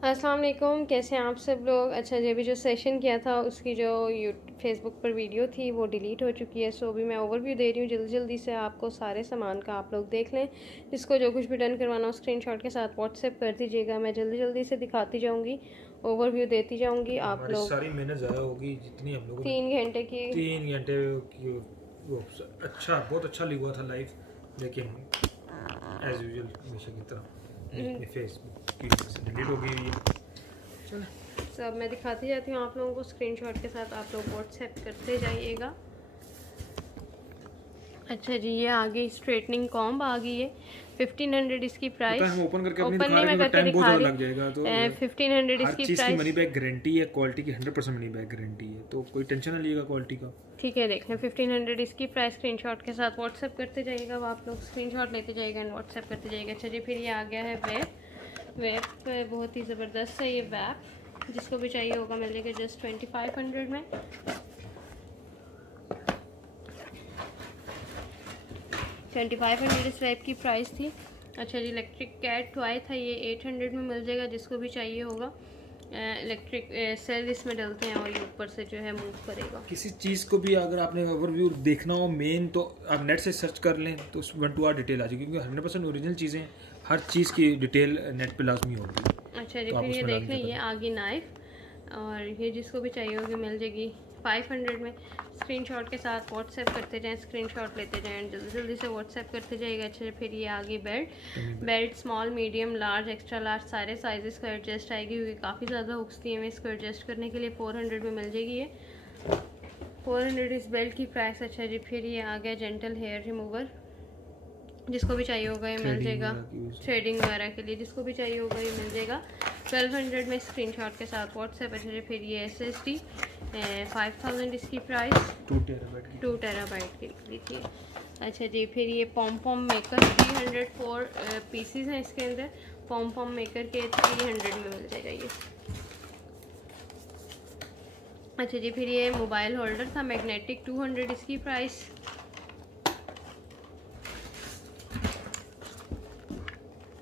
अस्सलाम वालेकुम, कैसे हैं आप सब लोग। अच्छा जी, अभी जो सेशन किया था उसकी जो फेसबुक पर वीडियो थी वो डिलीट हो चुकी है। सो अभी मैं ओवरव्यू दे रही हूँ जल्दी जल्दी से आपको सारे सामान का, आप लोग देख लें। जिसको जो कुछ भी डन करवाना हो स्क्रीनशॉट के साथ व्हाट्सएप कर दीजिएगा। मैं जल्दी जल्दी से दिखाती जाऊँगी, ओवरव्यू देती जाऊँगी। आप लोग सारी मेहनत ज़्यादा होगी जितनी हम लोगों 3 घंटे की 3 घंटे की वो अच्छा बहुत अच्छा लिखा था लाइव, लेकिन एज यूजुअल हमेशा की तरह फेसबुक की वजह से डिलीट हो गई है। चलो सब मैं दिखाती जाती हूँ आप लोगों को स्क्रीनशॉट के साथ, आप लोग व्हाट्सएप करते जाइएगा। अच्छा जी, ये आ गई स्ट्रेटनिंग कॉम्ब आ गई है 1500 इसकी प्राइस। ओपन करके ओपन नहीं मैं करके टाइम बहुत दिखा ज़्यादा रही लग जाएगा, तो 1500 हर इसकी चीज़ की मनी प्राइस। बैक गारंटी है, क्वालिटी की 100% मनी बैक गारंटी है, तो कोई टेंशन ना लीजिएगा क्वालिटी का। ठीक है, देख लें 1500 इसकी प्राइस। स्क्रीनशॉट के साथ व्हाट्सएप करते जाइएगा, आप लोग स्क्रीनशॉट लेते जाइएगा एंड व्हाट्सएप करते जाइएगा। अच्छा जी, फिर ये आ गया है वेब बहुत ही ज़बरदस्त है ये वेब। जिसको भी चाहिए होगा मिलेगा जस्ट 2500 में। 2500 इस वेब की प्राइस थी। अच्छा जी, इलेक्ट्रिक कैट टॉय था, ये 800 में मिल जाएगा जिसको भी चाहिए होगा। इलेक्ट्रिक सेल इसमें डलते हैं और ये ऊपर से जो है मूव करेगा। किसी चीज़ को भी अगर आपने ओवरव्यू देखना हो मेन, तो आप नेट से सर्च कर लें तो 1 to 8 डिटेल आ जाएगी, क्योंकि 100% ओरिजिनल चीज़ें, हर चीज़ की डिटेल नेट पे लाजमी होगी। अच्छा जी, तो फिर ये देख लें, ये आगे नाइफ और ये जिसको भी चाहिए होगी मिल जाएगी 500 में। स्क्रीनशॉट के साथ व्हाट्सएप करते जाएं, स्क्रीनशॉट लेते जाएं, जल्दी जल्दी से व्हाट्सएप करते जाइएगा। अच्छा, फिर ये आगे belt small, medium, large, extra large सारे साइजेस का एडजस्ट आएगी, क्योंकि काफ़ी ज़्यादा हुक्स दिए हुए इसको एडजस्ट करने के लिए। 400 में मिल जाएगी ये 400 इस बेल्ट की प्राइस। अच्छा जी, फिर ये आ गया जेंटल हेयर रिमूवर, जिसको भी चाहिए होगा ये मिल जाएगा। थ्रेडिंग वगैरह के लिए जिसको भी चाहिए होगा ये मिल जाएगा 1200 में। स्क्रीनशॉट के साथ व्हाट्सएप। अच्छा जी, फिर ये SSD 5000 इसकी प्राइस, 2 टेराबाइट की निकली थी। अच्छा जी, फिर ये पॉम मेकर 304 पीसीज हैं इसके अंदर। पॉम मेकर के 300 में मिल जाएगा ये। अच्छा जी, फिर ये मोबाइल होल्डर था मैग्नेटिक 200 इसकी प्राइस।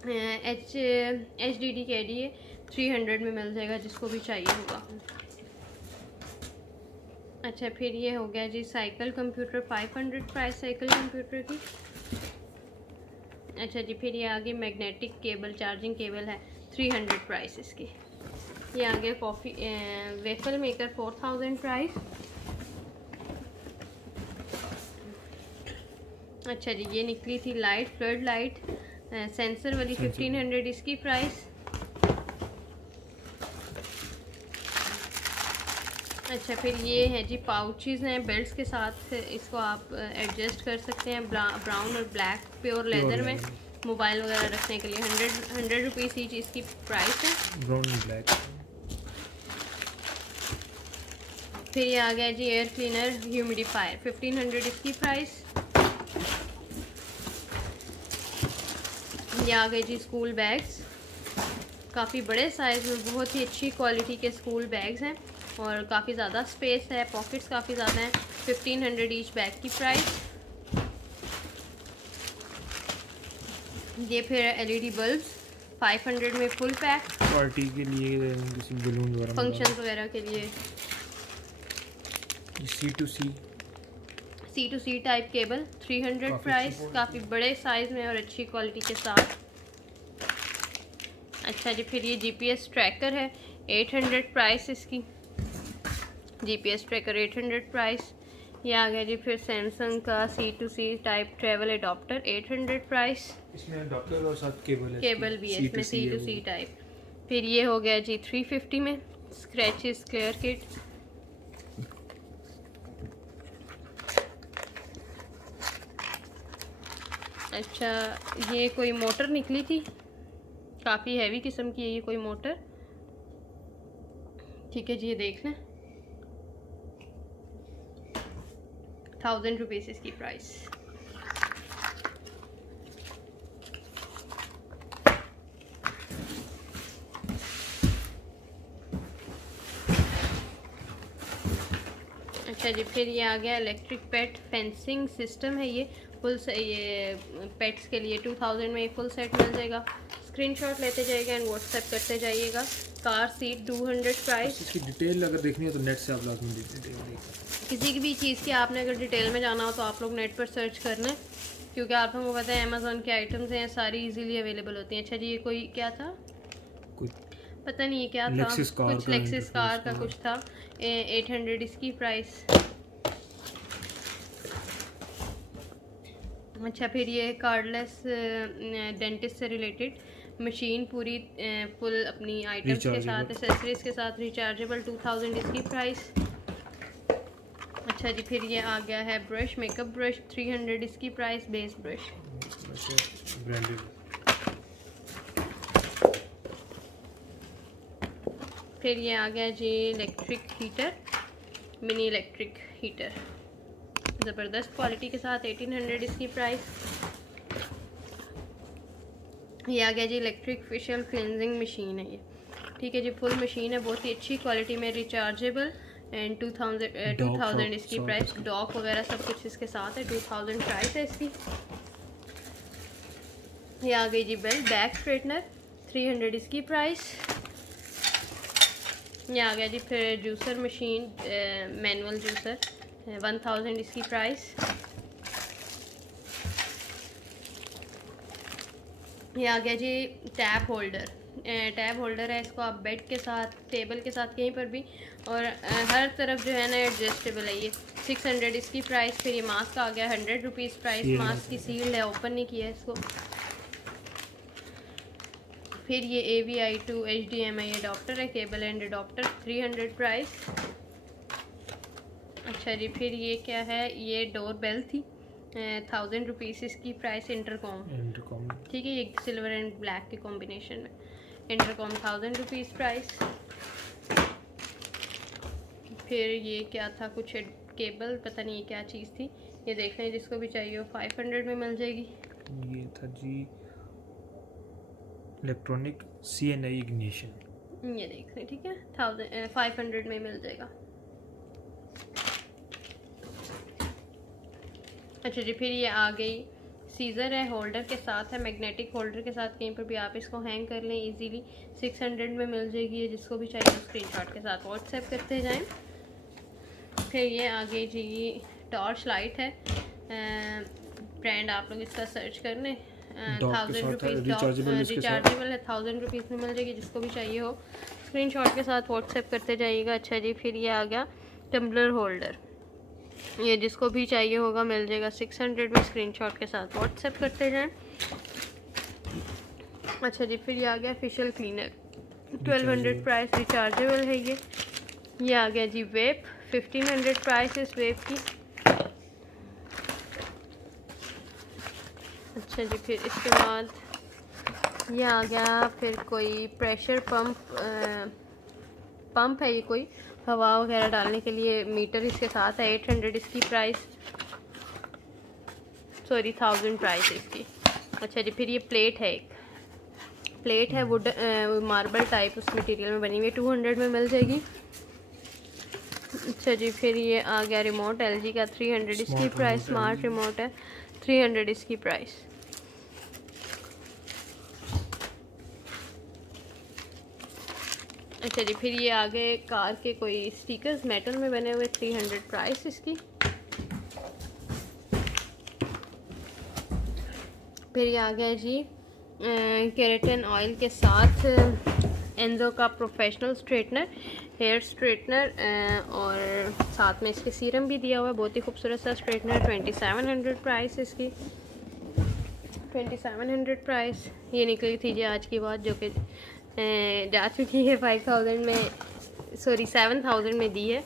HDD कैडी है 300 में मिल जाएगा जिसको भी चाहिए होगा। अच्छा, फिर ये हो गया जी cycle computer 500 price cycle computer की। अच्छा जी, फिर ये आगे मैग्नेटिक केबल, चार्जिंग केबल है 300 प्राइस इसकी। ये आगे कॉफ़ी वेफल मेकर 4000 प्राइस। अच्छा जी, ये निकली थी लाइट, फ्लड लाइट सेंसर वाली 1500 इसकी प्राइस। अच्छा, फिर ये है जी पाउचेस हैं बेल्ट्स के साथ, इसको आप एडजस्ट कर सकते हैं ब्राउन और ब्लैक प्योर लेदर में, मोबाइल वगैरह रखने के लिए। 100 रुपीज़ ईच इसकी प्राइस है, ब्राउन ब्लैक। फिर ये आ गया जी एयर क्लीनर ह्यूमिडिफायर 1500 इसकी प्राइस। ये आ गए जी स्कूल बैग्स, काफ़ी बड़े साइज़ में बहुत ही अच्छी क्वालिटी के स्कूल बैग्स हैं और काफ़ी ज़्यादा स्पेस है, पॉकेट्स काफ़ी ज़्यादा हैं। 1500 ईच बैग की प्राइस। ये फिर LED बल्ब्स 500 में फुल पैक, पार्टी के लिए, किसी बलून वगैरह, फंक्शंस वगैरह के लिए। C2C टाइप केबल 300 प्राइस, काफ़ी बड़े साइज़ में और अच्छी क्वालिटी के साथ। अच्छा जी, फिर ये GPS ट्रैकर है 800 प्राइस इसकी। GPS tracker 800 price. ये आ गया जी फिर सैमसंग का C2C type travel adapter 800 price. इसमें एडाप्टर और साथ केबल है, केबल भी है इसमें C2C टाइप। फिर ये हो गया जी 350 में स्क्रैचेस क्लियर किट। अच्छा, ये कोई मोटर निकली थी, काफ़ी हैवी किस्म की है ये कोई मोटर। ठीक है जी, ये देख लें 1000 रुपीज़ इसकी प्राइस। अच्छा जी, फिर ये आ गया इलेक्ट्रिक पेट फेंसिंग सिस्टम है, ये पेट्स के लिए 2000 में फुल सेट मिल जाएगा। स्क्रीनशॉट लेते जाइएगा एंड व्हाट्सएप करते जाइएगा। Car seat 200 price. इसकी डिटेल अगर देखनी है तो नेट से आप लाजमी डिटेल देखिए। किसी की भी चीज़ की आपने अगर डिटेल में जाना हो तो आप लोग नेट पर सर्च कर लें, क्योंकि आप लोगों को पता है अमेज़ॉन के आइटम्स हैं सारी इजीली अवेलेबल होती हैं। अच्छा जी, ये कोई क्या था, कुछ पता नहीं ये क्या था, कुछ लेक्सिस कार का कुछ था। 800 इसकी प्राइस। अच्छा, फिर ये कार्डलेस डेंटिस्ट से रिलेटेड मशीन पूरी फुल अपनी आइटम्स के साथ, एसेसरीज के साथ, रिचार्जेबल 2000 इसकी प्राइस। अच्छा जी, फिर ये आ गया है ब्रश, मेकअप ब्रश 300 इसकी प्राइस, बेस ब्रश ब्रांडेड। फिर ये आ गया जी electric heater, mini electric heater ज़बरदस्त क्वालिटी के साथ 1800 इसकी प्राइस। ये आ गया जी इलेक्ट्रिक फेशियल क्लिनजिंग मशीन है ये, ठीक है जी, फुल मशीन है, बहुत ही अच्छी क्वालिटी में, रिचार्जेबल एंड 2000 इसकी प्राइस। डॉक वगैरह सब कुछ इसके साथ है, 2000 प्राइस है इसकी। ये आ गई जी बेल बैक स्ट्रेटनर 300 इसकी प्राइस। ये आ गया जी फिर जूसर मशीन, मैनुअल जूसर 1000 इसकी प्राइस। ये आ गया जी टैब होल्डर, टैब होल्डर है, इसको आप बेड के साथ, टेबल के साथ, कहीं पर भी, और हर तरफ जो है ना एडजस्टेबल है ये, 600 इसकी प्राइस। फिर ये मास्क आ गया 100 रुपीज़ प्राइस, मास्क की सील्ड है, ओपन नहीं किया इसको। फिर ये AVI to HDMI अडॉप्टर है, केबल एंड अडॉप्टर 300 प्राइस। अच्छा जी, फिर ये क्या है, ये डोर बेल थी 1000 रुपीज़ इसकी प्राइस, इंटरकॉम, ठीक है, ये सिल्वर एंड ब्लैक के कॉम्बिनेशन में, इंटरकॉम 1000 रुपीज़ प्राइस। फिर ये क्या था, कुछ केबल, पता नहीं क्या चीज़ थी, ये देख लें, जिसको भी चाहिए हो 500 में मिल जाएगी। ये था जी इलेक्ट्रॉनिक CNI इग्निशन, ये देख लें, ठीक है, 500 में मिल जाएगा। अच्छा जी, फिर ये आ गई सीज़र है, होल्डर के साथ है, मैग्नेटिक होल्डर के साथ, कहीं पर भी आप इसको हैंग कर लें इजीली, 600 में मिल जाएगी। ये जिसको भी चाहिए स्क्रीनशॉट के साथ व्हाट्सएप करते जाएं। फिर ये आ गई जी टॉर्च लाइट है, ब्रांड आप लोग इसका सर्च कर लें, 1000 रुपीज़, रिचार्जेबल है, 1000 रुपीज़ में मिल जाएगी, जिसको भी चाहिए हो स्क्रीनशॉट के साथ व्हाट्सएप करते जाइएगा। अच्छा जी, फिर ये आ गया टम्बलर होल्डर, ये जिसको भी चाहिए होगा मिल जाएगा 600 में, स्क्रीनशॉट के साथ व्हाट्सएप करते जाएं। अच्छा जी, फिर ये आ गया फेशियल क्लीनर 1200 प्राइस, रिचार्जेबल है ये। ये आ गया जी वेप 1500 प्राइस इस वेप की। अच्छा जी, फिर इसके बाद ये आ गया फिर कोई प्रेशर पंप है, ये कोई हवा वगैरह डालने के लिए, मीटर इसके साथ है, 800 इसकी प्राइस, सॉरी 1000 प्राइस इसकी। अच्छा जी, फिर ये प्लेट है, एक प्लेट है वुड मार्बल टाइप उस मटेरियल में बनी हुई, 200 में मिल जाएगी। अच्छा जी, फिर ये आ गया रिमोट LG का 300 इसकी प्राइस, स्मार्ट रिमोट है 300 इसकी प्राइस। अच्छा जी, फिर ये आगे कार के कोई स्टिकर्स मेटल में बने हुए, 300 प्राइस इसकी। फिर ये आ गया जी केराटिन ऑयल के साथ एंजो का प्रोफेशनल स्ट्रेटनर, हेयर स्ट्रेटनर, और साथ में इसके सीरम भी दिया हुआ है, बहुत ही खूबसूरत सा स्ट्रेटनर, 2700 प्राइस इसकी, 2700 प्राइस। ये निकली थी जी आज की बात, जो कि जा चुकी है 5000 में, सॉरी 7000 में दी है।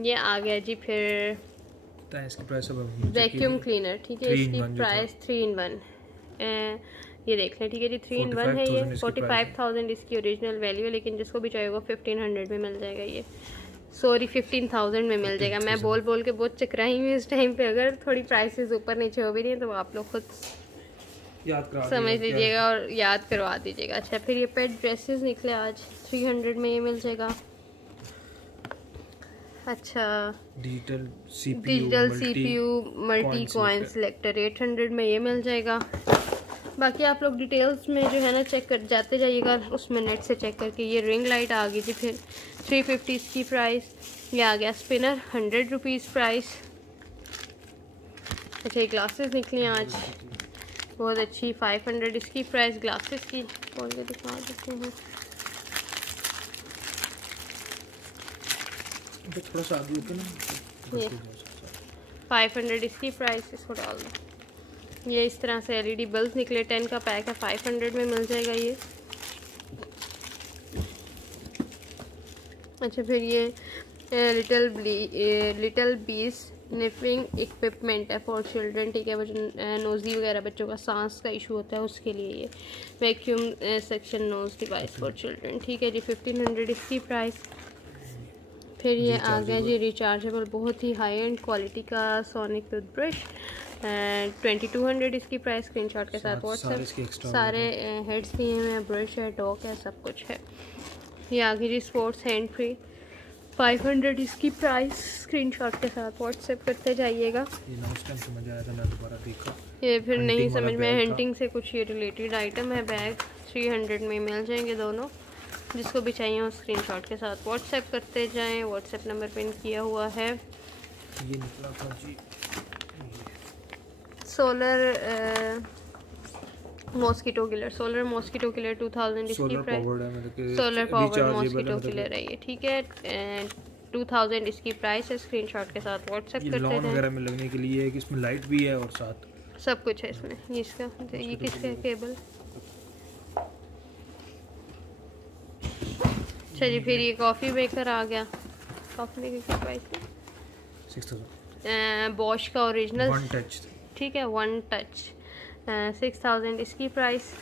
ये आ गया जी फिर इसकी प्राइस वैक्यूम क्लीनर, ठीक है, इसकी प्राइस 3 in 1, ये देख लें, ठीक है जी, 3 in 1 है ये, 45,000 इसकी ओरिजिनल वैल्यू है, लेकिन जिसको भी चाहिए होगा 1500 में मिल जाएगा ये, सॉरी 15,000 में मिल जाएगा। मैं बोल बोल के बहुत चकराई हूँ इस टाइम पे, अगर थोड़ी प्राइसेस ऊपर नीचे हो भी नहीं तो आप लोग खुद समझ लीजिएगा और याद करवा दीजिएगा। अच्छा, फिर ये पेट ड्रेसेस निकले आज, 300 में ये मिल जाएगा। अच्छा, digital CPU multi coin selector 800 में ये मिल जाएगा। बाकी आप लोग डिटेल्स में जो है ना चेक कर जाते जाइएगा, उसमें नेट से चेक करके। ये रिंग लाइट आ गई थी फिर 350 इसकी प्राइस। ये आ गया स्पिनर 100 रुपीज़ प्राइस। अच्छा, ये ग्लासेस निकली आज बहुत अच्छी 500 इसकी प्राइस ग्लासेस की। खोल के दिखा देते हैं। थोड़ा सा आगे होके ना, ये 500 इसकी प्राइस। इसको डाल दो। ये इस तरह से LED बल्ब निकले, 10 का पैक है, 500 में मिल जाएगा ये। अच्छा, फिर ये लिटिल बीस निपिंग इक्विपमेंट है फॉर चिल्ड्रन, ठीक है। वो जो नोज़ी वगैरह बच्चों का सांस का इशू होता है उसके लिए ये vacuum suction nose device for children, ठीक है जी। 1500 इसकी प्राइस। फिर ये आ गया जी रिचार्जेबल बहुत ही हाई एंड क्वालिटी का सोनिक टूथब्रश 2200 इसकी प्राइस। स्क्रीनशॉट के साथ व्हाट्सएप। सारे हेड्स दिए हुए हैं, ब्रश है, डॉक है, सब कुछ है। ये आ गई जी स्पोर्ट्स हैंड फ्री 500 इसकी प्राइस। स्क्रीनशॉट के साथ व्हाट्सएप करते जाइएगा। ये फिर नहीं समझ में, हंटिंग से कुछ ये रिलेटेड आइटम है। बैग 300 में मिल जाएंगे दोनों। जिसको भी चाहिए हो स्क्रीनशॉट के साथ व्हाट्सएप करते जाएं। व्हाट्सएप नंबर पिन किया हुआ है। ये निकला था जी सोलर मॉस्किटो किलर 2000 इसकी price. Solar powered mosquito killer है ये, ठीक है। 2000 इसकी प्राइस है। स्क्रीनशॉट के साथ व्हाट्सएप करते हैं। लॉन वगैरह में लगने के लिए है कि इसमें लाइट भी है और साथ सब कुछ है इसमें। ये इसका ये किसका केबल। अच्छा जी, फिर ये कॉफ़ी मेकर आ गया। कॉफ़ी मेकर की प्राइस है 6000। बॉश का ओरिजिनल 1 टच, ठीक है, 1 टच 6000 इसकी प्राइस।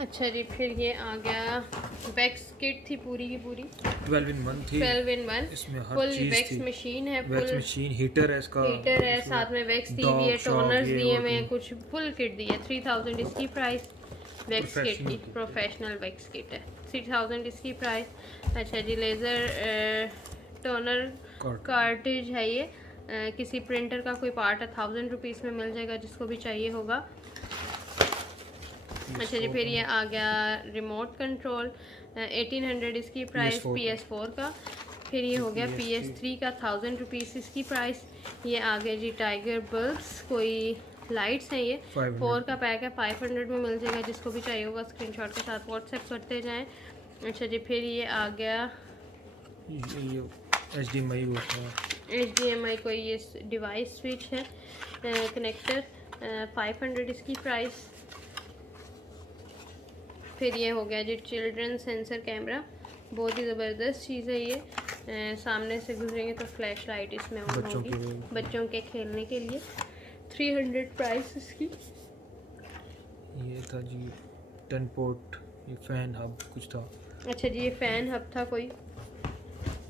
अच्छा जी, फिर ये आ गया वैक्स किट थी पूरी की पूरी 12 in 1 थी। 12 in 1 इसमें हर फुल चीज वैक्स थी। मशीन है, वैक्स फुल मशीन, हीटर है इसका, हीटर है, साथ में वैक्स दी हुई है, टोनर्स दिए हुए हैं, कुछ फुल किट दी है। 3000 इसकी प्राइस वैक्स किट की। प्रोफेशनल वैक्स किट है 3000 इसकी प्राइस। अच्छा जी, लेज़र टोनर कार्टेज है ये। किसी प्रिंटर का कोई पार्ट है, 1000 रुपीज़ में मिल जाएगा जिसको भी चाहिए होगा। अच्छा जी, फिर ये आ गया रिमोट कंट्रोल 1800 इसकी प्राइस PS4 का। फिर ये हो गया PS3 का 1000 रुपीज़ इसकी प्राइस। ये आ गया जी टाइगर बल्ब्स, कोई लाइट्स हैं ये 4 का पैक है, 500 में मिल जाएगा जिसको भी चाहिए होगा स्क्रीनशॉट के साथ व्हाट्सएप करते जाएं। अच्छा जी, फिर ये आ गया HDMI कोई ये डिवाइस स्विच है कनेक्टर 500 इसकी प्राइस। फिर ये हो गया जी चिल्ड्रन सेंसर कैमरा, बहुत ही ज़बरदस्त चीज़ है ये। सामने से गुजरेंगे तो फ्लैश लाइट इसमें ऑन होगी बच्चों के खेलने के लिए। 300 प्राइस इसकी। ये था जी 10 पोर्ट, ये फैन हब कुछ था। अच्छा जी, ये फैन हब था कोई,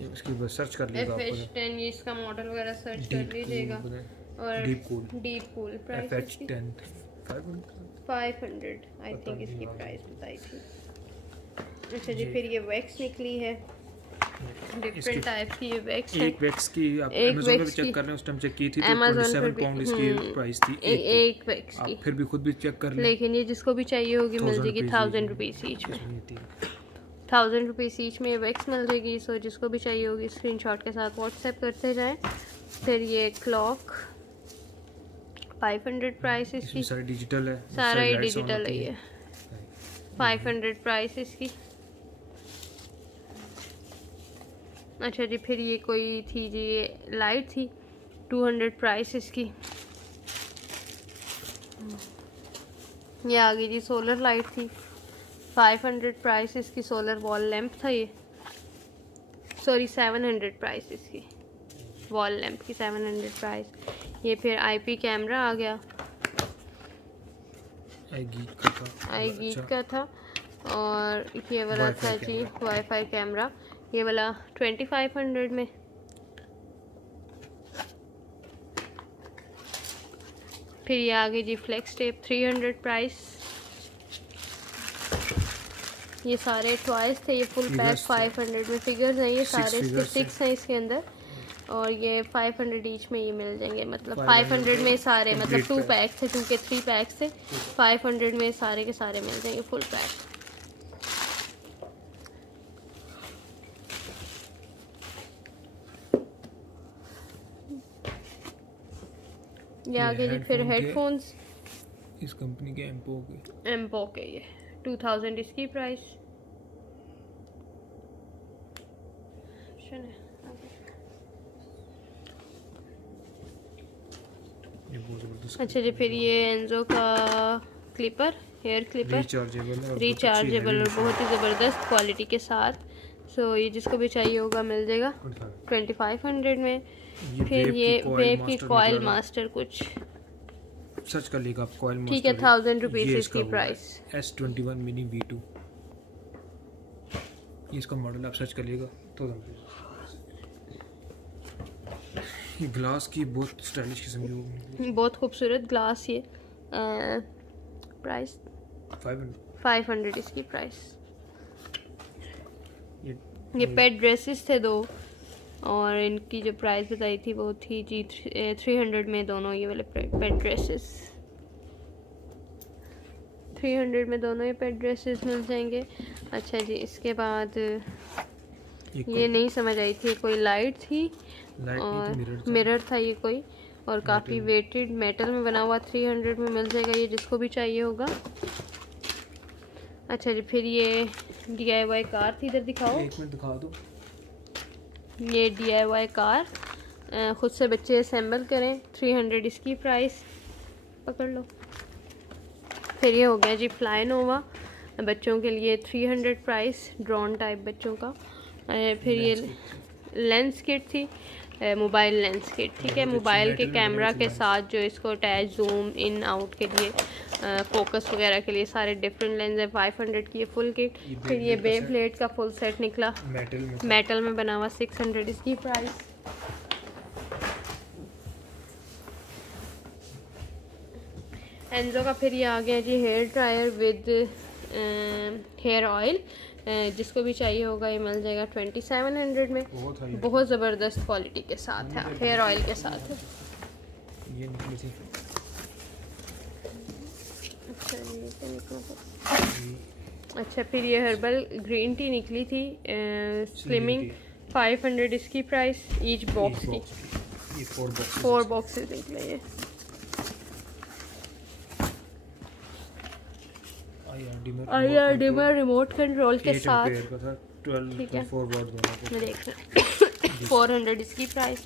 ये उसकी बस सर्च कर लीजिएगा FH10 ये इसका मॉडल वगैरह सर्च कर लीजिएगा। और deep cool price FH10 500 I think इसकी प्राइस बताई थी। अच्छा जी, फिर ये वैक्स निकली है डिफरेंट टाइप की। ये वैक्स है, एक वैक्स की आप Amazon पे चेक कर रहे हैं, उस टाइम चेक की थी तो 27 पाउंड इसकी प्राइस थी एक वैक्स की। फिर भी खुद भी चेक कर लें, लेकिन ये जिसको भी चाहिए होगी मिल जाएगी 1000 रुपीज़ ईच में। 1000 रुपीज़ ईच में वैक्स मिल जाएगी। सो जिसको भी चाहिए होगी स्क्रीनशॉट के साथ व्हाट्सएप करते जाएं। फिर ये क्लॉक 500 प्राइस इसकी। सारा डिजिटल है, सारा ही डिजिटल है ये। 500 प्राइस इसकी। अच्छा जी, फिर ये कोई थी जी ये लाइट थी 200 प्राइस इसकी। ये आ गई जी सोलर लाइट थी 500 प्राइस इसकी। सोलर वॉल लैंप था ये, सॉरी 700 प्राइस इसकी। वॉल लैंप की 700 प्राइस। ये फिर IP कैमरा आ गया, आई गीक का था। और ये वाला था जी वाईफाई कैमरा, ये वाला 2500 में। फिर ये आ गई जी फ्लेक्स टेप 300 प्राइस। ये सारे टॉयज थे, ये फुल पैक 500 में। फिगर्स हैं ये सारे, इसके 6 हैं इसके अंदर। और ये 500 ईच में ये मिल जाएंगे, मतलब 500 में सारे, मतलब 2 पैक थे, 2 के 3 पैक्स थे, 500 में सारे के सारे मिल जाएंगे फुल पैक। ये आगे जी फिर हेडफोन्स इस कंपनी के एम्पो के ये 2000 इसकी प्राइस। अच्छा जी फिर ये एंजो का क्लिपर, हेयर क्लिपर रिचार्जेबल और बहुत ही ज़बरदस्त क्वालिटी के साथ। सो ये जिसको भी चाहिए होगा मिल जाएगा 2500 में। फिर ये वेव की कॉइल मास्टर कुछ सर्च कर लेगा आप, कॉइल मास्टर, ठीक है 1000 रुपीज़ इसकी प्राइस। S21 मिनी V2 ये इसका मॉडल आप सर्च कर लेगा। तो ये ग्लास की बहुत स्टाइलिश किस्म की, बहुत खूबसूरत ग्लास। ये प्राइस 500 इसकी प्राइस। ये पेट ड्रेसेस थे 2 और इनकी जो प्राइस बताई थी वो थी जी 300 में दोनों ये वाले पेट ड्रेसेस। 300 में दोनों ये पेट ड्रेसेस मिल जाएंगे। अच्छा जी इसके बाद ये नहीं समझ आई थी, कोई लाइट थी और मिरर था ये कोई, और काफ़ी वेटेड मेटल में बना हुआ, 300 में मिल जाएगा ये जिसको भी चाहिए होगा। अच्छा जी फिर ये DIY कार थी, इधर दिखाओ, एक मिनट दिखा दो। ये DIY कार ख़ुद से बच्चे असेंबल करें, 300 इसकी प्राइस, पकड़ लो। फिर ये हो गया जी फ्लाई नोवा बच्चों के लिए 300 प्राइस, ड्रोन टाइप बच्चों का। फिर ये लेंस किट थी, मोबाइल लेंस किट, ठीक है, मोबाइल के कैमरा के साथ जो इसको अटैच, जूम इन आउट के लिए, फोकस वगैरह के लिए सारे डिफरेंट लेंस है। 500 की ये फुल किट। फिर ये बेब्लेड का फुल सेट निकला मेटल में बना हुआ, 600 इसकी प्राइस। एंजो का फिर ये आ गया जी hair dryer with hair oil, जिसको भी चाहिए होगा ये मिल जाएगा 2700 में, बहुत ज़बरदस्त क्वालिटी के साथ है, हेयर ऑयल के साथ है। ये निकली थी। अच्छा फिर ये हर्बल ग्रीन टी निकली थी, स्लिमिंग, 500 इसकी प्राइस ईच बॉक्स की, 4 बॉक्सेस निकले ये। IR डिमर रिमोट कंट्रोल के साथ, ठीक है, 400 इसकी प्राइस।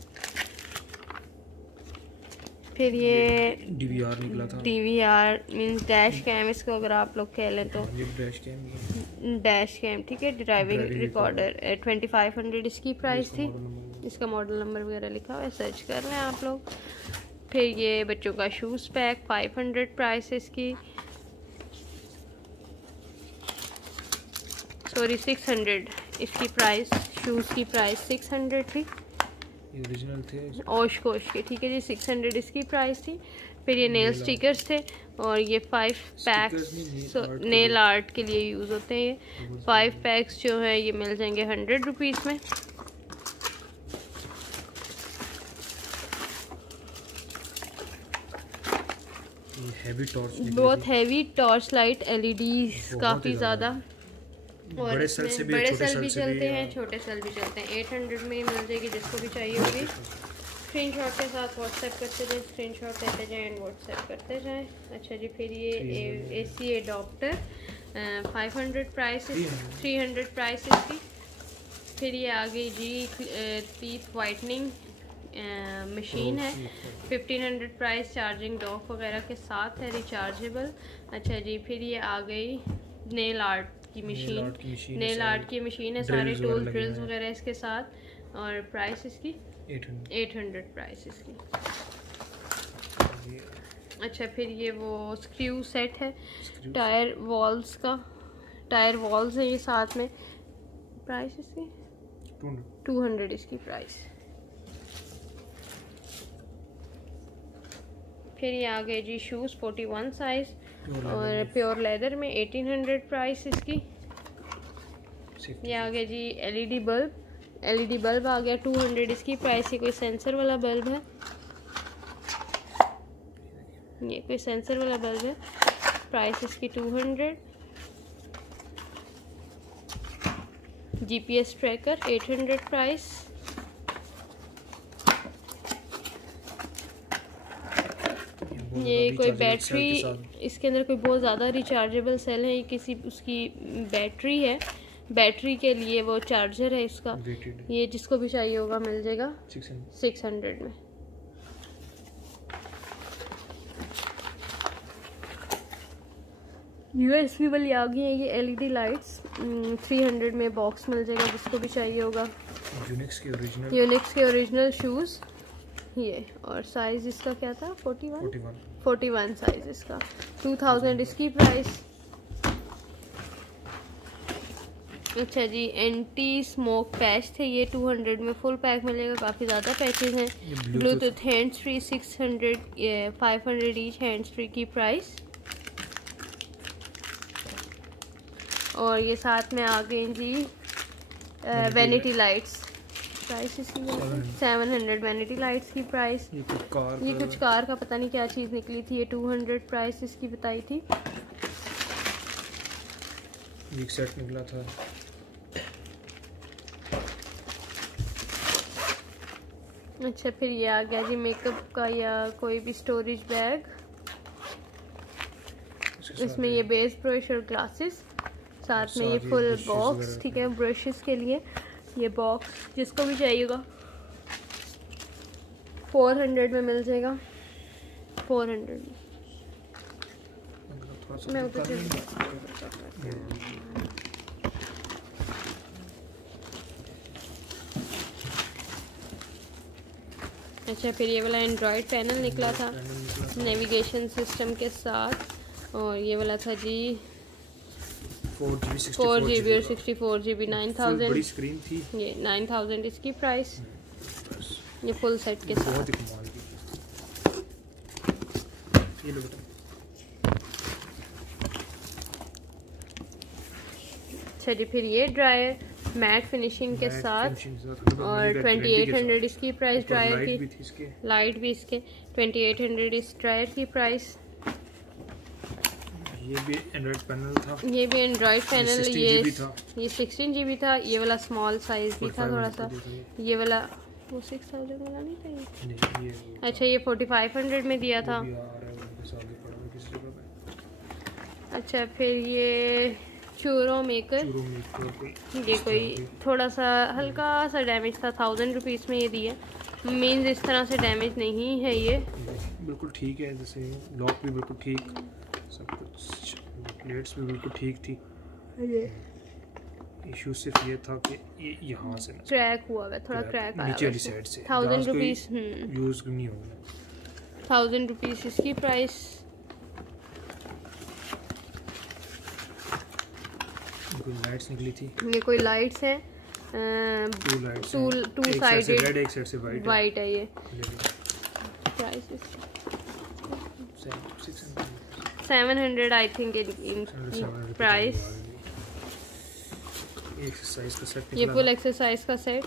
फिर ये DVR निकला था, DVR मीन्स डैश कैम, इसको अगर आप लोग कह लें तो डैश कैम, ठीक है, ड्राइविंग रिकॉर्डर, 2500 इसकी प्राइस थी। इसका मॉडल नंबर वगैरह लिखा हुआ है, सर्च कर लें आप लोग। फिर ये बच्चों का शूज़ पैक, 500 प्राइस इसकी, सॉरी 600 इसकी प्राइस, शूज़ की प्राइस 600 थी, ओरिजिनल थे ओशकोश के, ठीक है जी, 600 इसकी प्राइस थी। फिर ये नेल स्टिकर्स थे और ये 5 पैक्स नेल आर्ट के लिए यूज़ होते हैं। ये 5 पैक्स जो है ये मिल जाएंगे 100 रुपीज़ में। बहुत हैवी टॉर्च लाइट LEDs, काफ़ी ज़्यादा, और बड़े सेल भी चलते हैं, छोटे सेल भी चलते हैं। 800 में मिल जाएगी जिसको भी चाहिए होगी। स्क्रीनशॉट के साथ व्हाट्सएप करते जाएं, स्क्रीनशॉट लेते जाएं एंड व्हाट्सएप करते जाएं। अच्छा जी फिर ये AC एडाप्टर, 500 प्राइस, 300 प्राइस इसकी। फिर ये आ गई जी टीथ वाइटनिंग मशीन है, 1500 प्राइस, चार्जिंग डॉक वगैरह के साथ है, रिचार्जेबल। अच्छा जी फिर ये आ गई नेल आर्ट की मशीन, नेल आर्ट की मशीन है, सारे टूल ड्रिल्स वगैरह इसके साथ, और प्राइस इसकी 800 प्राइस इसकी। अच्छा फिर ये वो स्क्रू सेट है, टायर वॉल्स का, टायर वॉल्स है ये साथ में, प्राइस इसकी 200 इसकी प्राइस। फिर ये आ गए जी शूज़ 41 साइज़ और प्योर लेदर में, 1800 प्राइस इसकी। ये आ गए जी LED बल्ब, LED बल्ब आ गया 200 इसकी प्राइस। ये कोई सेंसर वाला बल्ब है, ये कोई सेंसर वाला बल्ब है, प्राइस इसकी 200। GPS tracker 800 price. ये कोई बैटरी, इसके अंदर कोई बहुत ज़्यादा रिचार्जेबल सेल है, ये किसी उसकी बैटरी है, बैटरी के लिए वो चार्जर है इसका। ये जिसको भी चाहिए होगा मिल जाएगा 600 में। USB वाली आ गई है ये LED लाइट्स, 300 में बॉक्स मिल जाएगा जिसको भी चाहिए होगा। यूनिक्स के ओरिजिनल शूज़ ये, और साइज इसका क्या था 41 साइज इसका, 2000 इसकी प्राइस। अच्छा जी, एंटी स्मोक पैच थे ये 200 में फुल पैक मिलेगा, काफ़ी ज़्यादा पैचेज हैं। Bluetooth hands free 600, 500 each hands free की प्राइस। और ये साथ में आ गए जी वैनिटी लाइट्स, प्राइस इसकी 700 वैनिटी लाइट्स की प्राइस। ये कुछ कार का पता नहीं क्या चीज़ निकली थी, ये 200 प्राइस इसकी बताई थी। एक सेट निकला था। अच्छा, फिर ये आ गया जी मेकअप का या कोई भी स्टोरेज बैग, इसमें ये बेस ब्रश और ग्लासेस, साथ में ये फुल बॉक्स, ठीक है, ब्रशेस के लिए ये बॉक्स जिसको भी चाहिएगा 400 में मिल जाएगा, 400 में। मैं अच्छा, फिर ये वाला एंड्रॉयड पैनल निकला था नेविगेशन सिस्टम के साथ, और ये वाला था जी 4GB और 64GB 9000, बड़ी स्क्रीन थी ये 9000 इसकी प्राइस, ये फुल सेट के साथ। बहुत ही कमाल की। ये लो बेटा। अच्छा जी, फिर ये ड्रायर मैट फिनिशिंग के साथ और 2800 इसकी प्राइस ड्रायर की, लाइट भी इसके 2800 इस ड्रायर की प्राइस। ये भी एंड्रॉयड पैनल था, ये भी एंड्रॉयड पैनल, ये 16GB था, ये वाला स्मॉल साइज भी था थोड़ा सा, ये वाला वो 6000 वाला नहीं था ये। अच्छा, ये 4500 में दिया था। अच्छा, फिर ये चूरो मेकर, ये कोई थोड़ा सा हल्का सा डैमेज था, 1000 रुपीज़ में ये दिया, मीन्स इस तरह से डैमेज नहीं है, ये बिल्कुल ठीक है, जैसे लॉक भी बिल्कुल ठीक, सब कुछ प्लेट्स भी बिल्कुल ठीक थी। इशू सिर्फ ये था कि ये यहाँ से क्रैक हुआ है, थोड़ा क्रैक आया नीचे वाली साइड से, 1000 रुपीज़ यूज़ नहीं होगा। 1000 रुपीज़ इसकी प्राइस। कोई लाइट्स निकली थी, ये कोई लाइट्स हैं, टू साइडेड, रेड एक साइड से वाइट है ये। Price 700 I think in price. Exercise का सेट, ये फुल एक्सरसाइज का सेट,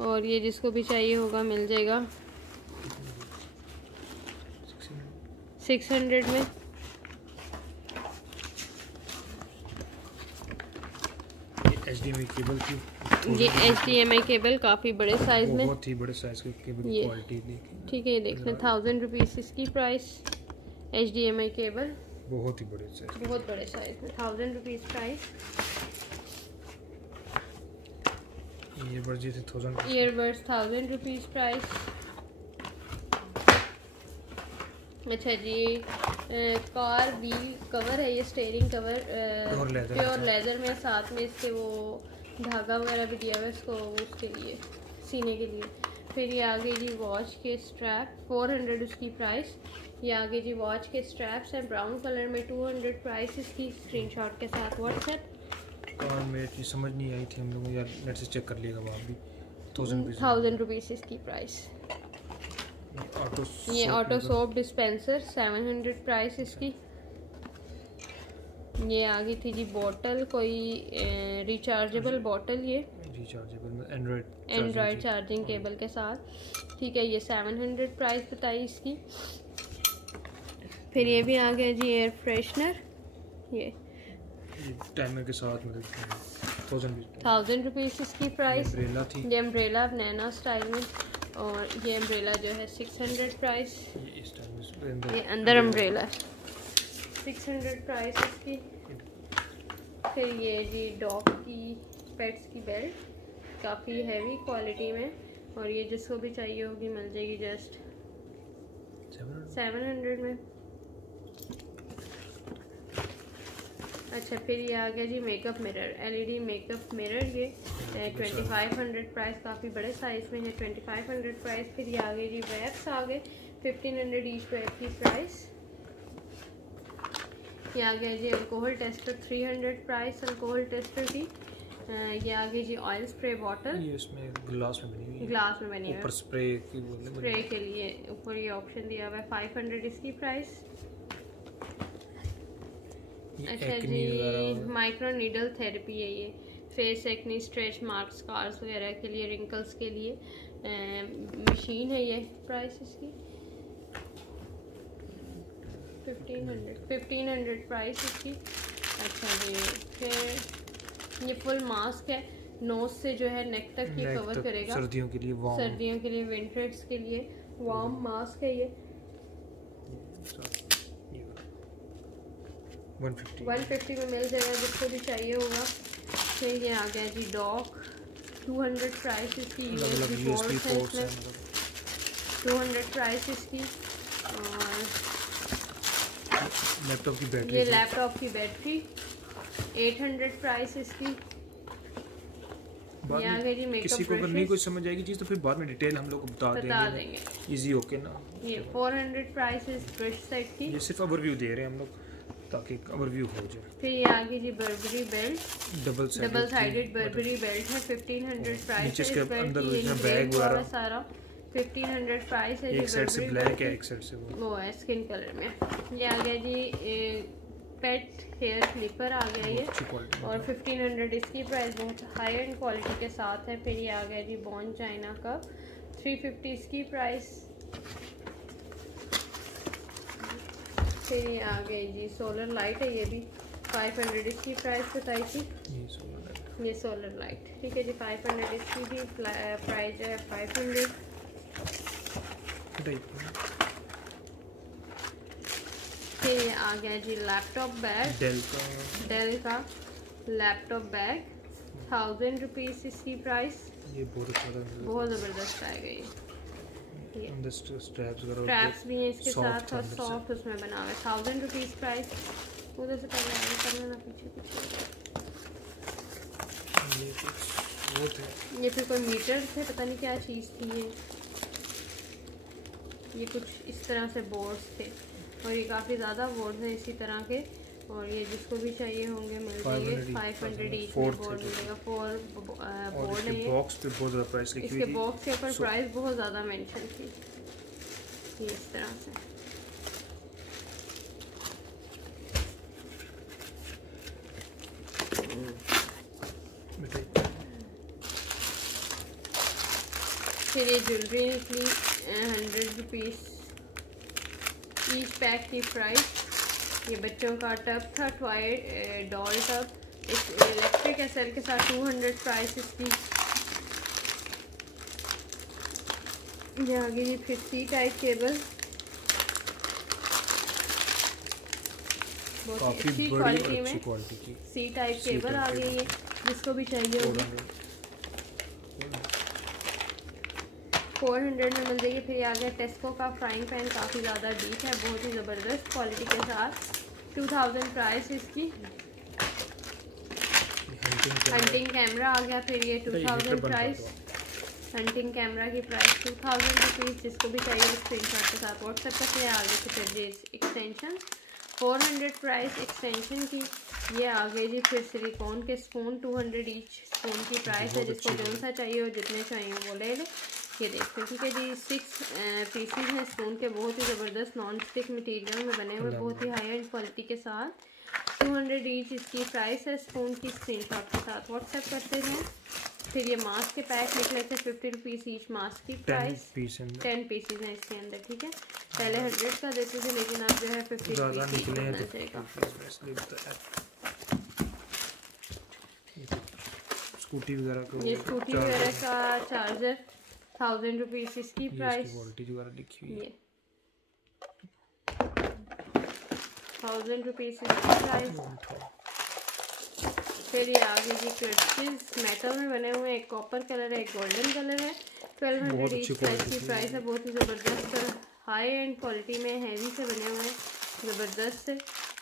और ये जिसको भी चाहिए होगा मिल जाएगा 600 में। HDMI केबल थी, ये HDMI केबल काफ़ी बड़े साइज में, बहुत ही बड़े साइज की केबल की क्वालिटी देखिए, ठीक है, ये देख लें 1000 रुपीज़ इसकी प्राइस। HDMI केबल बहुत ही बड़े साइज, बहुत बड़े साइज में 1000 रुपीज़ प्राइस। ईयरबड्स थे 1000, ईयरबड्स 1000 रुपीज़ प्राइस। अच्छा जी, कार व्हील कवर है ये, स्टीयरिंग कवर प्योर लेदर में, साथ में इसके वो धागा वगैरह भी दिया हुआ है इसको, उसके लिए सीने के लिए। फिर ये आगे जी वॉच के स्ट्रैप 400 उसकी प्राइस। ये आगे जी वॉच के स्ट्रैप्स हैं ब्राउन कलर में, 200 प्राइस इसकी, स्क्रीनशॉट के साथ व्हाट्सएप। और मेरी समझ नहीं आई थी, हम लोग यार नेट से चेक कर लिएगा वहाँ भी। 1000 रुपीज़ इसकी प्राइस। ये ऑटो सोप डिस्पेंसर 700 प्राइस इसकी। ये आ गई थी जी बोतल, कोई रिचार्जेबल बोतल, ये रिचार्जेबल एंड्रॉयड चार्जिंग केबल के साथ। ठीक है, ये 700 प्राइस बताई इसकी। फिर ये भी आ गया जी एयर फ्रेशनर, ये टाइमर के साथ, मतलब 1000 रुपीज़ इसकी प्राइस। अम्ब्रेला थी, ये अम्ब्रेला नैना स्टाइल में, और ये अम्ब्रेला जो है 600 प्राइस। ये अंदर अम्ब्रेला 600 प्राइस इसकी। फिर ये जी डॉग की पेट्स की बेल्ट, काफ़ी हैवी क्वालिटी में, और ये जिसको भी चाहिए होगी मिल जाएगी जस्ट 700 में। अच्छा, फिर ये आ गया जी makeup mirror, LED makeup mirror, ये 2500 प्राइस, काफ़ी बड़े साइज़ में है, 2500 प्राइस। फिर ये आ गए जी वैप्स आ गए 1500 ईच वैप की प्राइस। ये आ गया जी alcohol tester 300 price alcohol tester की। ये आ गई जी ऑयल स्प्रे बॉटल, ये इसमें ग्लास में बनी हुई है, ग्लास में बनी हुई है, ऊपर स्प्रे के लिए ऊपर ये ऑप्शन दिया हुआ है। 500 इसकी प्राइस। अच्छा जी, माइक्रो नीडल थेरेपी है ये, face acne, stretch marks, scars वगैरह के लिए, रिंकल्स के लिए मशीन है ये। प्राइस इसकी 1500 प्राइस इसकी। अच्छा जी, फिर ये फुल मास्क है, नोज से जो है नेक तक ये कवर करेगा, सर्दियों के लिए वार्म, सर्दियों के लिए, विंटर्स के लिए वार्म मास्क है ये। 150 में मिल जाएगा जिसको भी चाहिए होगा। फिर ये आ गया जी डॉक 200 प्राइस इसकी, USB पोर्ट्स है इसमें, 200 प्राइस इसकी। और लैपटॉप की बैटरी, ये लैपटॉप की बैटरी 800 प्राइस इसकी। ये आ गया जी मेकअप किसी को अगर नहीं कुछ समझ आएगी चीज़ तो फिर बाद में डिटेल हम लोग बता देंगे, इजी ओके ना। ये 400 प्राइस इस ब्रश सेट की, ये सिर्फ ओवरव्यू दे रहे हैं हम लोग ताकि ओवरव्यू हो जाए। फिर ये आ गई जी Barbari belt, double sided Barbari belt है, 1500 प्राइस है। इसके अंदर इसमें बैग वगैरह सारा 1500 प्राइस है। एक साइड से ब्लैक है, एक साइड से वो है स्किन कलर में। ये आ गया जी पेट हेयर क्लिपर आ गया ये, और 1500 इसकी प्राइस, बहुत हाई एंड क्वालिटी के साथ है। फिर ये आ गया जी बॉन चाइना का 350 इसकी प्राइस। फिर ये आ गई जी सोलर लाइट है, ये भी 500 इसकी प्राइस बताई थी, ये सोलर लाइट। ठीक है जी, 500 इसकी भी प्राइस है 500। फिर ये आ गया जी लैपटॉप बैग, डेल का लैपटॉप बैग 1000 रुपीज़ इसकी प्राइस। ये बहुत ज़बरदस्त आएगा ये स्ट्रैप्स भी हैं इसके साथ, और सॉफ्ट उसमें बना हुआ है। 1000 रुपीज़ प्राइस। उधर से पहले आगे करना ना, पीछे ये फिर कोई मीटर थे, पता नहीं क्या चीज़ थी ये कुछ इस तरह से बोर्ड्स थे, और ये काफ़ी ज़्यादा बोर्ड्स हैं इसी तरह के, और ये जिसको भी चाहिए होंगे मिल जाएंगे। 500 ईच में बोर्ड मिलेगा, 4 बोर्ड है। बॉक्स पे बहुत ज़्यादा प्राइस लिखी हुई थी, इसके बॉक्स के ऊपर प्राइस बहुत ज़्यादा मेंशन थी, ये इस तरह से। फिर ये ज्वेलरी निकली 100 रुपीज़ ईच पैक की प्राइस। ये बच्चों का टब था, toy doll tub, electric SL के साथ 200 प्राइस इसकी। ये आ गई फिर सी टाइप केबल, बहुत अच्छी क्वालिटी में सी टाइप केबल आ गई है, जिसको भी चाहिए होगी 400 में मिल जाएगी। फिर आ गया टेस्को का फ्राइंग पैन, काफ़ी ज़्यादा डीप है, बहुत ही ज़बरदस्त क्वालिटी के साथ, 2000 प्राइस इसकी। हंटिंग कैमरा आ गया, फिर ये 2000 प्राइस, हंटिंग कैमरा की प्राइस 2000 रुपीज़। जिसको भी चाहिए स्क्रीनशॉट के साथ व्हाट्सएप करते हैं। आगे से परचेज एक्सटेंशन 400 प्राइस एक्सटेंशन की। ये आ गए जी फिर सिलिकॉन के स्पून 200 ईच स्पून की प्राइस है, जिसको जो सा चाहिए हो जितने चाहिए वो ले ले। ये देखते हैं, ठीक है जी, 6 पीसीज हैं स्पून के, बहुत ही ज़बरदस्त नॉन स्टिक मटीरियल में बने हुए, बहुत ही हाई एंड क्वालिटी के साथ। 200 ईच इसकी प्राइस है स्पून की। स्क्रीनशॉट के साथ व्हाट्सएप करते हैं। फिर ये मास्क के पैक निकले थे 50 रुपीज़ ईच मास्क की प्राइस। 10 पीसेज हैं इसके अंदर, ठीक है। पहले 100 का देते थे लेकिन अब जो है 50 रुपीज़ निकले हैं तो स्कूटी वगैरह को, ये स्कूटी वगैरह का चार्जर 1000 रुपीज़ इसकी प्राइस। क्वालिटी वगैरह लिखी हुई है, 1000 रुपीज़ इसकी प्राइस। फिर ये आगे की क्रिस्टल्स मेटल में बने हुए हैं, एक कॉपर कलर है, एक गोल्डन कलर है। 1200 ईच की प्राइस है। बहुत ही ज़बरदस्त हाई एंड क्वालिटी में हैवी से बने हुए हैं, ज़बरदस्त से।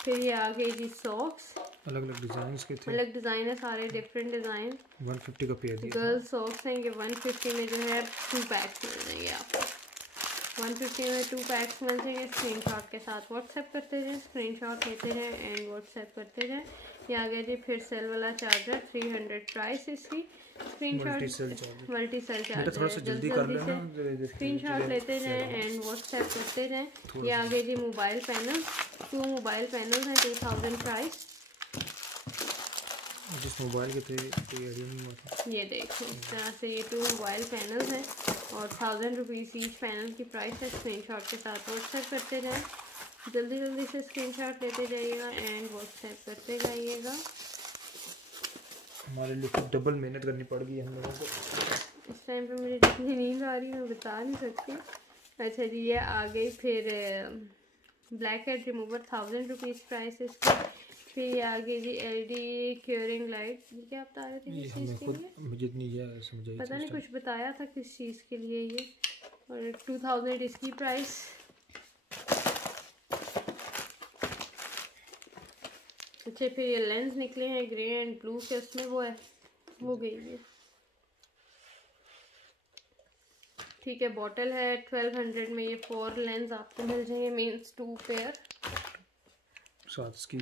फिर ये आगे जी सॉक्स, अलग अलग डिज़ाइन के थे, अलग डिज़ाइन है सारे, डिफरेंट डिज़ाइन। 150 का पेयर दिया। गर्ल्स सॉक्स हैं ये 150 में जो है 2 पैक्स मिल जाएंगे आपको। 150 में 2 पैक्स मिल जाएंगे। स्क्रीनशॉट के साथ व्हाट्सएप करते जाएँ, स्क्रीनशॉट लेते जाएँ एंड व्हाट्सएप करते जाएँ। ये आ गया जी फिर सेल वाला चार्जर 300 प्राइस इसकी। स्क्रीनशॉट मल्टी सेल चार्जर, थोड़ा सा जल्दी कर लेना, स्क्रीनशॉट लेते जाएँ एंड व्हाट्सएप करते जाएँ। ये आ गए जी मोबाइल पैनल, 2 मोबाइल पैनल हैं 2000 प्राइस। जिस मोबाइल के थे कोई आइडिया नहीं हुआ था। ये देखिए इस तरह से ये 2 मोबाइल पैनल हैं और 1000 रुपीज़ ईच पैनल की प्राइस है। स्क्रीनशॉट के साथ व्हाट्सएप करते जाएँ, जल्दी जल्दी से स्क्रीनशॉट लेते जाइएगा एंड व्हाट्सएप करते जाइएगा। हमारे लिए डबल मेहनत करनी पड़ गई हम लोगों को। इस टाइम पे मुझे जितनी नींद आ रही है मैं बता नहीं सकती। अच्छा जी ये आ गई फिर black head remover 1000 rupees price इसकी। फिर ये आ गई जी LED क्योरिंग लाइट। ये क्या बता रहे थे किस चीज़ के लिए? मुझे नहीं समझ आई, पता नहीं कुछ बताया था किस चीज़ के लिए ये। और 2000 इसकी प्राइस। अच्छा फिर ये लेंस निकले हैं ग्रे एंड ब्लू के, उसमें वो है वो गई है, ठीक है। बॉटल है 1200 में, ये 4 लेंस आपको मिल जाएंगे, मीन्स 2 पेयर। साथ इसकी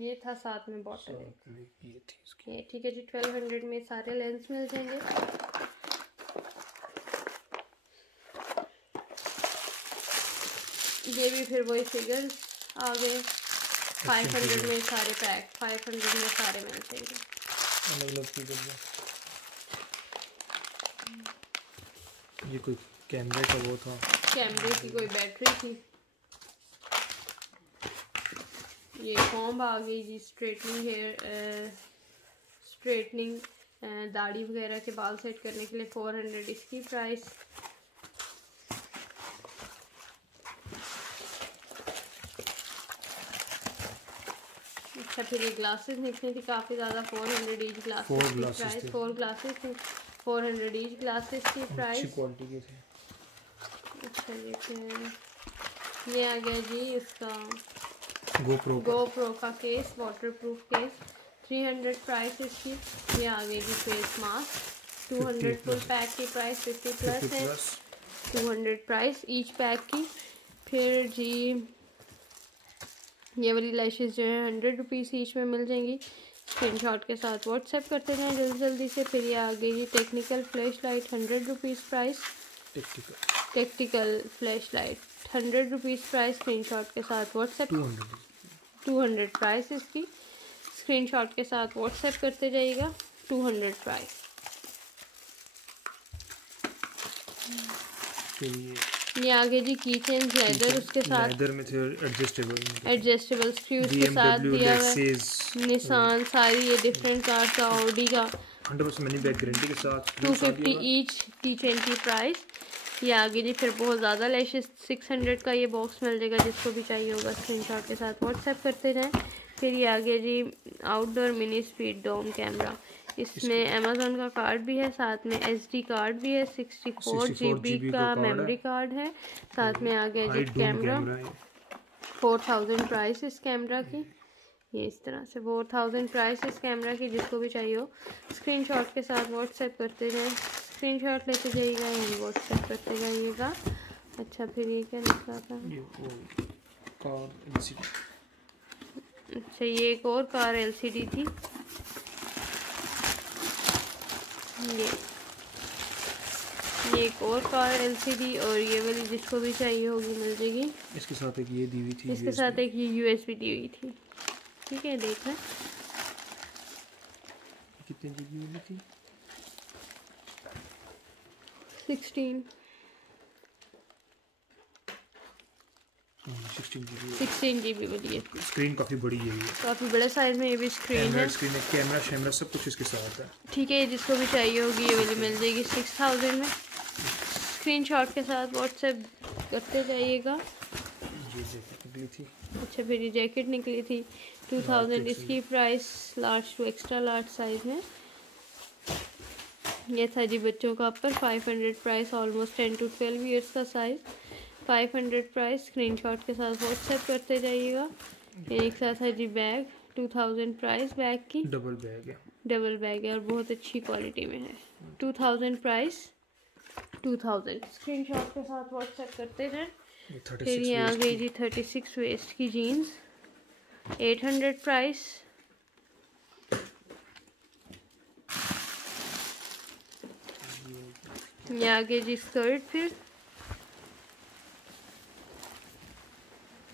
ये था साथ में बॉटल ये थी इसकी। ये ठीक है जी 1200 में सारे लेंस मिल जाएंगे। ये भी फिर वही फिगर आ गए 500 में सारे पैक, 500 में सारे मिल जाएंगे अलग अलग फिगर में। ये कोई कैमरे का वो था, कैमरे की कोई बैटरी थी। ये कॉम्ब आ गई जी, स्ट्रेटनिंग हेयर, स्ट्रेटनिंग दाढ़ी वगैरह के बाल सेट करने के लिए 400 इसकी प्राइस। अच्छा फिर ये ग्लासेस निकली थी काफ़ी ज़्यादा, 400 ईच ग्लासेस की प्राइस। 4 ग्लासेस थी 400 ईच ग्लासेस की प्राइस। क्वालिटी के थे। अच्छा ये आ गया जी इसका GoPro का केस, वाटरप्रूफ केस 300 प्राइस इसकी। ये आ गई जी फेस मास्क 200 फुल पैक की प्राइस 50 प्लस है, 200 प्राइस ईच पैक की। फिर जी ये वाली लैशेस जो है 100 रुपीज़ ईच में मिल जाएंगी। स्क्रीनशॉट के साथ व्हाट्सएप करते जाएँ जल्दी जल्दी से। फिर ये आ गई जी technical flashlight 100 rupees price. Technical flashlight 100 rupees price. Screenshot के साथ व्हाट्सएप 200 प्राइस इसकी। स्क्रीनशॉट के साथ व्हाट्सएप करते जाइएगा 200 प्राइस। ये आगे जी की चेन लेदर, उसके साथ लेदर में थे एडजस्टेबल स्क्रूज के साथ दिया हुआ है। निसान सारी ये डिफरेंट कार का, ऑडी का 100% मनी बैक गारंटी के साथ 250 ईच की चेन की प्राइस। ये आगे जी फिर बहुत ज़्यादा लैशेस 600 का ये बॉक्स मिल जाएगा, जिसको भी चाहिए होगा स्क्रीनशॉट के साथ व्हाट्सएप करते जाएं। फिर ये आगे जी outdoor mini speed dome camera, इसमें अमेज़न का कार्ड भी है, साथ में SD कार्ड भी है, 64 GB का मेमोरी कार्ड है, साथ में आ गया जी कैमरा 4000 प्राइस इस कैमरा की। ये इस तरह से 4000 प्राइस इस कैमरा की, जिसको भी चाहिए हो स्क्रीनशॉट के साथ व्हाट्सएप करते जाएं, स्क्रीनशॉट लेते जाइएगा एंड व्हाट्सएप करते जाइएगा। अच्छा फिर ये क्या निकला था? अच्छा ये एक और कार LCD थी, ये एक और कार LCD, और ये वाली जिसको भी चाहिए होगी मिल जाएगी। इसके साथ एक ये दी हुई थी, इसके साथ एक ये USB दी हुई थी, ठीक है। देखना कितने GB वाली थी, 16 GB वाली है। स्क्रीन काफ़ी बड़ी है ये, काफ़ी बड़ा साइज में ये भी स्क्रीन है। स्क्रीन है, कैमरा शैमरा सब कुछ इसके साथ है। ठीक है, जिसको भी चाहिए होगी ये वाली मिल जाएगी 6000 में। स्क्रीनशॉट के साथ व्हाट्सएप करते जाइएगा। ये जैकेट निकली थी। अच्छा, फिर ये जैकेट निकली थी 2000। इसकी price large to extra large size में। ये था जी बच्चों का upper, 500 price, almost 10 to 12 years का साइज, 500 प्राइस। स्क्रीनशॉट के साथ व्हाट्सएप करते जाइएगा। एक साथ है जी बैग, 2000 प्राइस बैग की। डबल बैग है, डबल बैग है और बहुत अच्छी क्वालिटी में है। 2000 प्राइस, 2000। स्क्रीनशॉट के साथ व्हाट्सएप करते जाएं। फिर ये आ गई जी 36 वेस्ट की जीन्स, 800 प्राइस। ये आ गई जी स्कर्ट, फिर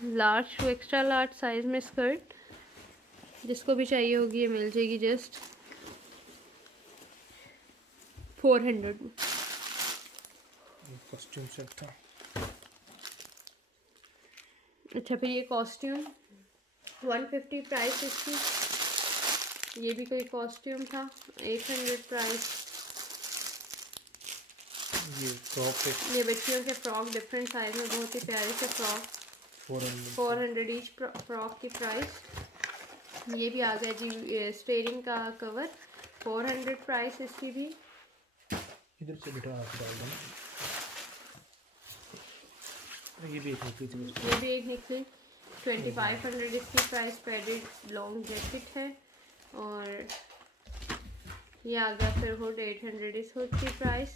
large to extra large size में स्कर्ट। जिसको भी चाहिए होगी ये मिल जाएगी जस्ट 400 में। कॉस्ट्यूम सेट था। अच्छा, फिर ये कॉस्ट्यूम 150 प्राइस इसकी। ये भी कोई कॉस्ट्यूम था, 800 प्राइस। ये फ्रॉक है, ये बच्चियों के फ्रॉक डिफरेंट साइज में, बहुत ही प्यारे से फ्रॉक, 400 ईच फ्रॉक की प्राइस। ये भी आ गया जी स्टेयरिंग का कवर, 400 प्राइस इसकी भी। इधर से बेटा आप डाल दो। ये भी एक निकली थी, ये भी एक निकली, 2500 इसकी प्राइस। पैडेड लॉन्ग जैकेट है। और ये आ गया फिर हुड, 800 इस हुड की प्राइस।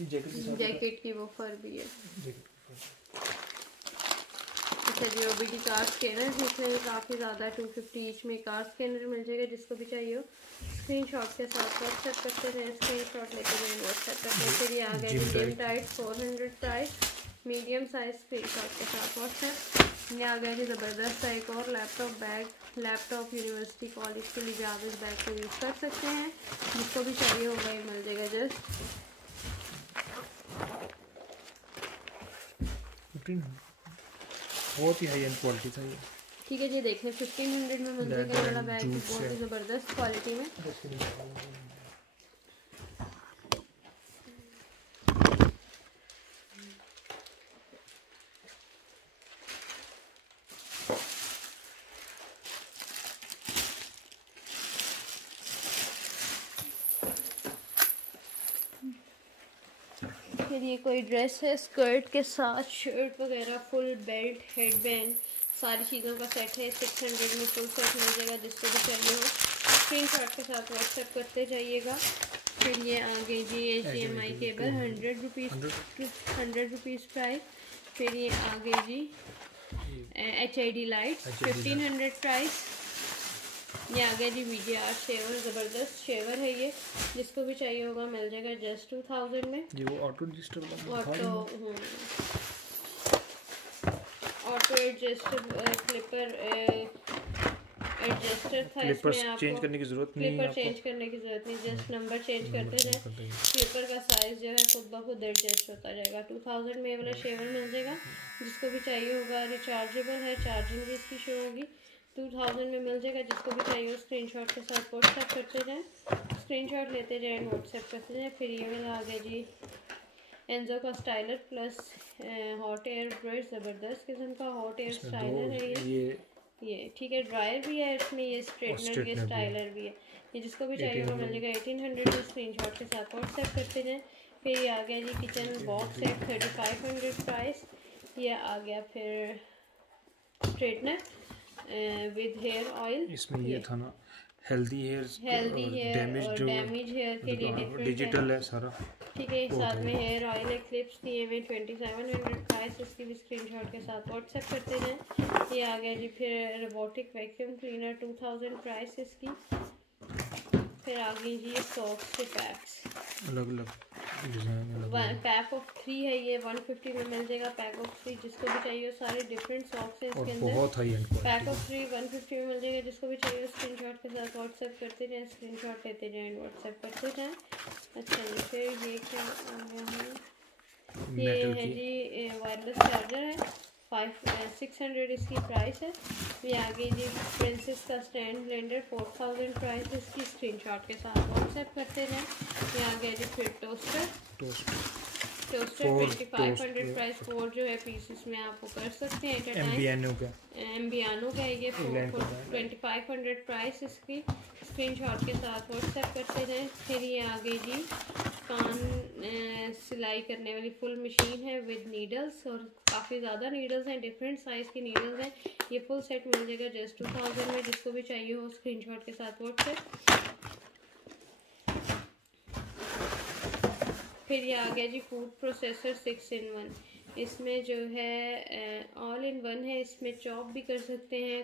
जैकेट की वो फर भी है। अच्छा जी, ओबीडी कार स्कैनर, जिसमें काफ़ी ज़्यादा 250 ईच में कार स्कैनर मिल जाएगा। जिसको भी चाहिए हो स्क्रीनशॉट के साथ व्हाट्सएप करते रहें, स्क्रीनशॉट लेते रहें, व्हाट्सएप करते हैं। फिर ये आ गया gym tight, 400 price, medium size. Screenshot के साथ व्हाट्सएप। ये आ गया जी ज़बरदस्त सा एक और laptop bag. Laptop, university, college के लिए आप इस बैग को यूज़ कर सकते हैं। जिसको भी चाहिए होगा ये मिल जाएगा जस्ट 1500। बहुत ही हाई एंड क्वालिटी था ये। ठीक है जी, देख लें 1500 में मिल जाएगा बड़ा बैग, बहुत ही ज़बरदस्त क्वालिटी में। फिर ये कोई ड्रेस है स्कर्ट के साथ, शर्ट वगैरह, फुल बेल्ट, हेडबैंड, सारी चीज़ों का सेट है। 600 में फुल सेट मिल जाएगा। जिसको भी चाहिए हो स्क्रीनशॉट के साथ व्हाट्सएप करते जाइएगा। फिर ये आ गई जी HDMI केबल, 100 रुपीज़ प्राइस। फिर ये आ गई जी HID लाइट, 1500 प्राइस। ये आ गया जी VGR शेवर, ज़बरदस्त शेवर है ये। जिसको भी चाहिए होगा मिल जाएगा जस्ट 2000 में। ये वो auto adjuster auto adjuster clipper adjuster था। इसमें आपको चेंज करने की ज़रूरत नहीं है, क्लिपर चेंज करने की ज़रूरत नहीं, जस्ट नंबर चेंज करते जाए। क्लिपर का साइज़ जो है खुद ब खुद एडजस्ट होता जाएगा। 2000 में ये वाला शेवर मिल जाएगा। जिसको भी चाहिए होगा, रिचार्जेबल है, चार्जिंग भी इसकी शो होगी, 2000 में मिल जाएगा। जिसको भी चाहिए हो स्क्रीनशॉट के साथ व्हाट्सएप करते जाएं, स्क्रीनशॉट लेते जाएं, व्हाट्सएप करते जाएं। फिर ये वाला आ गया जी एंजो का styler plus hot air brush, ज़बरदस्त किस्म का हॉट एयर स्टाइलर है ये। ठीक है, ड्रायर भी है इसमें, ये स्ट्रेटनर, ये स्टाइलर भी है। ये जिसको भी चाहिए वो मिल जाएगा 1800 में। स्क्रीनशॉट के साथ व्हाट्सएप करते जाएं। फिर ये आ गया जी किचन बॉक्स सेट, 3500 प्राइस। ये आ गया फिर स्ट्रेटनर विद हेयर ऑयल। इसमें ये था ना हेल्दी हेयर डैमेज हेयर के लिए डिफरेंट डिजिटल है सारा। ठीक है, साथ में हेयर ऑयल है, क्लिप्स दिए हुए, 2700 प्राइस। इसकी भी स्क्रीनशॉट के साथ व्हाट्सएप करते जाएं। ये आ गया जी फिर रोबोटिक वैक्यूम क्लीनर, 2000 प्राइस इसकी। फिर आ गई जी ये सॉक्स के पैक्स, अलग अलग डिज़ाइन। पैक ऑफ 3 है ये, 150 में मिल जाएगा पैक ऑफ 3। जिसको भी चाहिए सारे डिफरेंट सॉक्स हैं इसके अंदर। बहुत हाई एंड पैक ऑफ 3 150 में मिल जाएगा। जिसको भी चाहिए स्क्रीनशॉट के साथ व्हाट्सएप करते जाएं, स्क्रीनशॉट लेते जाएं, व्हाट्सएप करते जाएं। अच्छा जी, फिर ये क्या आ गया है, ये है जी वायरलेस चार्जर है, 600 इसकी प्राइस है। ये आगे जी प्रिंसेस का स्टैंड ब्लेंडर 4000 प्राइस इसकी, स्क्रीनशॉट के साथ व्हाट्सएप करते हैं। ये आगे जी फिर टोस्टर 2500 प्राइस, 4 जो है पीसेस में आप वो कर सकते हैं एट अ टाइम। एम्बियानो का है ये, 2500 प्राइस इसकी, स्क्रीनशॉट के साथ व्हाट्सएप करते जाएं। फिर ये आगे जी कान सिलाई करने वाली फुल मशीन है विद नीडल्स, और काफ़ी ज़्यादा नीडल्स हैं, डिफरेंट साइज़ की नीडल्स हैं। ये फुल सेट मिल जाएगा जस्ट 2000 में। जिसको भी चाहिए हो स्क्रीनशॉट के साथ व्हाट्सएप। फिर ये आ गया जी फूड प्रोसेसर 6 in 1। इसमें जो है ऑल इन वन है, इसमें चॉप भी कर सकते हैं,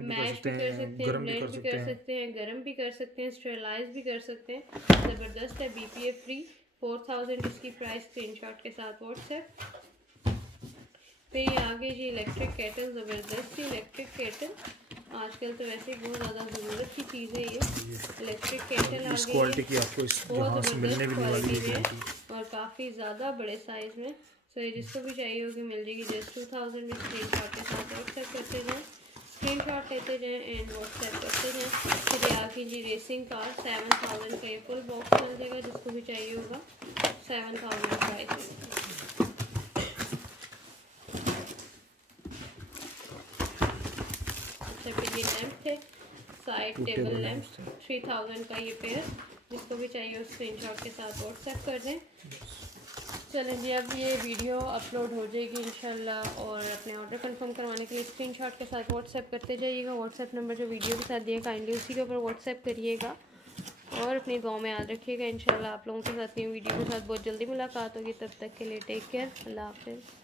मैश भी कर सकते हैं, ब्लेंड भी कर सकते हैं, गर्म भी कर सकते हैं, स्टेरलाइज भी कर सकते हैं। ज़बरदस्त है, BPA फ्री, 4000 इसकी प्राइस, स्क्रीनशॉट के साथ व्हाट्सएप। फिर ये आगे जी इलेक्ट्रिक केटल, ज़बरदस्त ही इलेक्ट्रिक केटल, आजकल तो वैसे ही बहुत ज़्यादा ज़रूरत की चीज़ है ये इलेक्ट्रिक केटल। इस क्वालिटी की आपको इस यहाँ से मिलने भी नहीं वाली है, और काफ़ी ज़्यादा बड़े साइज़ में। सो ये जिसको भी चाहिए होगी मिल जाएगी जस्ट 2000 में। स्क्रीनशॉट के साथ व्हाट्सएप करते जाएं, स्क्रीनशॉट लेते जाएं एंड व्हाट्सएप करते जाएं। फिर ये आगे जी रेसिंग कार 7000 का ये फुल बॉक्स मिल जाएगा। जिसको भी चाहिए होगा 7000 प्राइस। अच्छा, फिर ये लैंप थे, साइड टेबल लैंप 3000 का ये पेयर। जिसको भी चाहिए उस स्क्रीनशॉट के साथ व्हाट्सएप कर दें। चलें जी, अब ये वीडियो अपलोड हो जाएगी इंशाल्लाह, और अपने ऑर्डर कंफर्म करवाने के लिए स्क्रीनशॉट के साथ व्हाट्सएप करते जाइएगा। व्हाट्सएप नंबर जो वीडियो के साथ दिए काइंडली उसी के ऊपर व्हाट्सएप करिएगा, और अपनी दुआ में याद रखिएगा। इंशाल्लाह आप लोगों के साथ न्यू वीडियो के साथ बहुत जल्दी मुलाकात होगी। तब तक के लिए टेक केयर, अल्लाह हाफ़िज़।